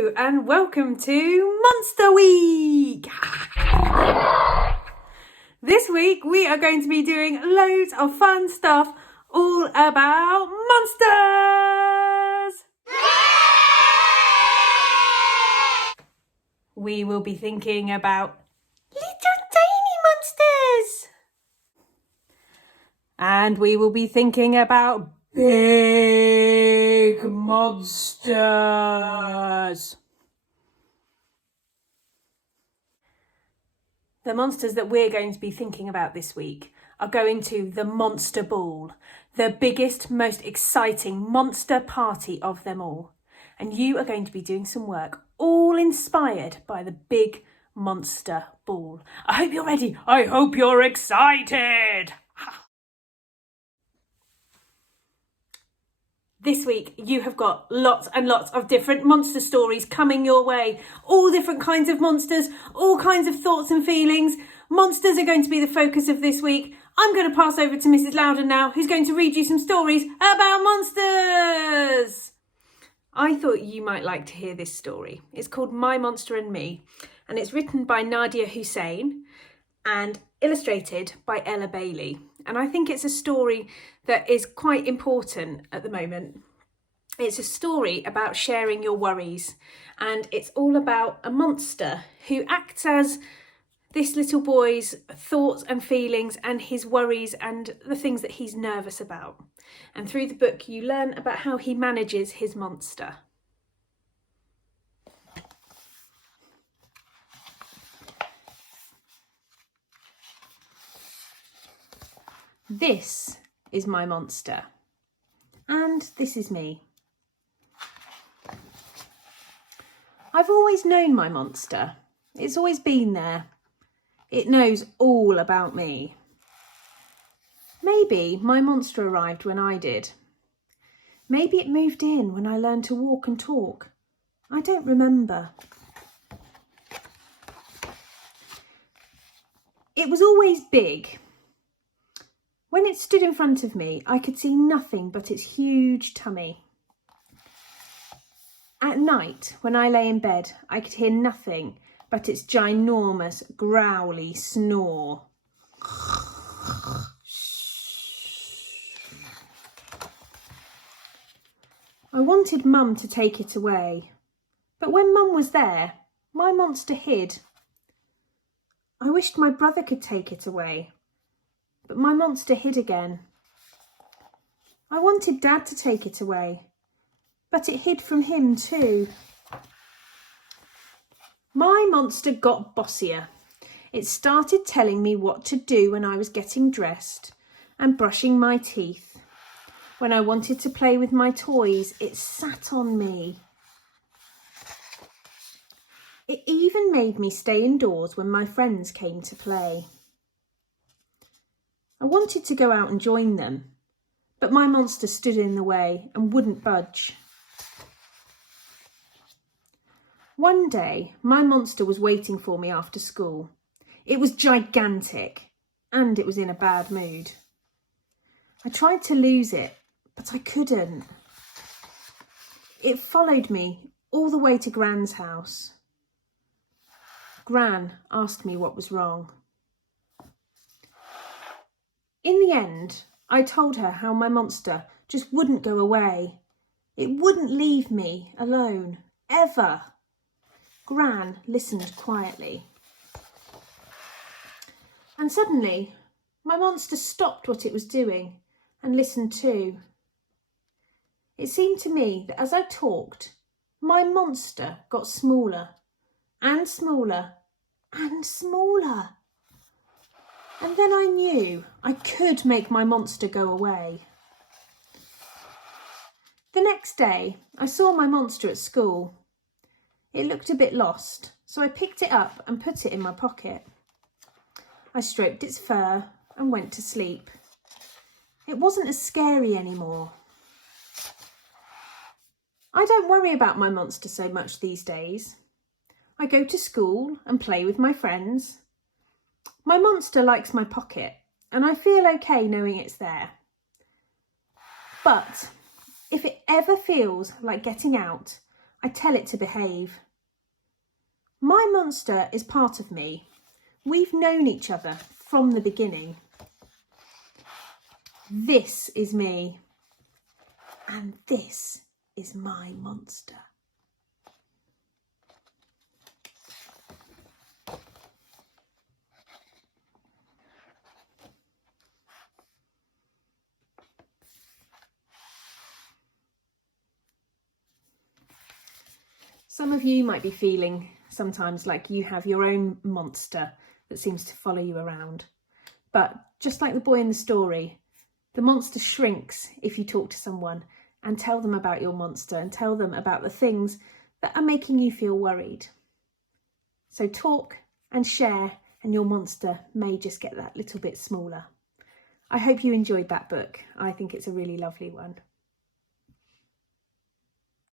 Hello and welcome to Monster Week! This week we are going to be doing loads of fun stuff all about monsters! We will be thinking about little tiny monsters! And we will be thinking about big monsters. The monsters that we're going to be thinking about this week are going to the Monster Ball, the biggest, most exciting monster party of them all. And you are going to be doing some work, all inspired by the big Monster Ball. I hope you're ready. I hope you're excited. This week, you have got lots and lots of different monster stories coming your way. All different kinds of monsters, all kinds of thoughts and feelings. Monsters are going to be the focus of this week. I'm going to pass over to Mrs. Loudon now, who's going to read you some stories about monsters. I thought you might like to hear this story. It's called My Monster and Me, and it's written by Nadia Hussain and illustrated by Ella Bailey. And I think it's a story that is quite important at the moment. It's a story about sharing your worries, and it's all about a monster who acts as this little boy's thoughts and feelings and his worries and the things that he's nervous about. And through the book you learn about how he manages his monster. This is my monster, and this is me. I've always known my monster. It's always been there. It knows all about me. Maybe my monster arrived when I did. Maybe it moved in when I learned to walk and talk. I don't remember. It was always big. When it stood in front of me, I could see nothing but its huge tummy. At night, when I lay in bed, I could hear nothing but its ginormous, growly snore. I wanted Mum to take it away, but when Mum was there, my monster hid. I wished my brother could take it away, but my monster hid again. I wanted Dad to take it away, but it hid from him too. My monster got bossier. It started telling me what to do when I was getting dressed and brushing my teeth. When I wanted to play with my toys, it sat on me. It even made me stay indoors when my friends came to play. I wanted to go out and join them, but my monster stood in the way and wouldn't budge. One day, my monster was waiting for me after school. It was gigantic, and it was in a bad mood. I tried to lose it, but I couldn't. It followed me all the way to Gran's house. Gran asked me what was wrong. In the end, I told her how my monster just wouldn't go away. It wouldn't leave me alone, ever. Gran listened quietly. And suddenly, my monster stopped what it was doing and listened too. It seemed to me that as I talked, my monster got smaller and smaller and smaller. And then I knew I could make my monster go away. The next day, I saw my monster at school. It looked a bit lost, so I picked it up and put it in my pocket. I stroked its fur and went to sleep. It wasn't as scary anymore. I don't worry about my monster so much these days. I go to school and play with my friends. My monster likes my pocket, and I feel okay knowing it's there. But if it ever feels like getting out, I tell it to behave. My monster is part of me. We've known each other from the beginning. This is me, and this is my monster. Some of you might be feeling sometimes like you have your own monster that seems to follow you around. But just like the boy in the story, the monster shrinks if you talk to someone and tell them about your monster and tell them about the things that are making you feel worried. So talk and share, and your monster may just get that little bit smaller. I hope you enjoyed that book. I think it's a really lovely one.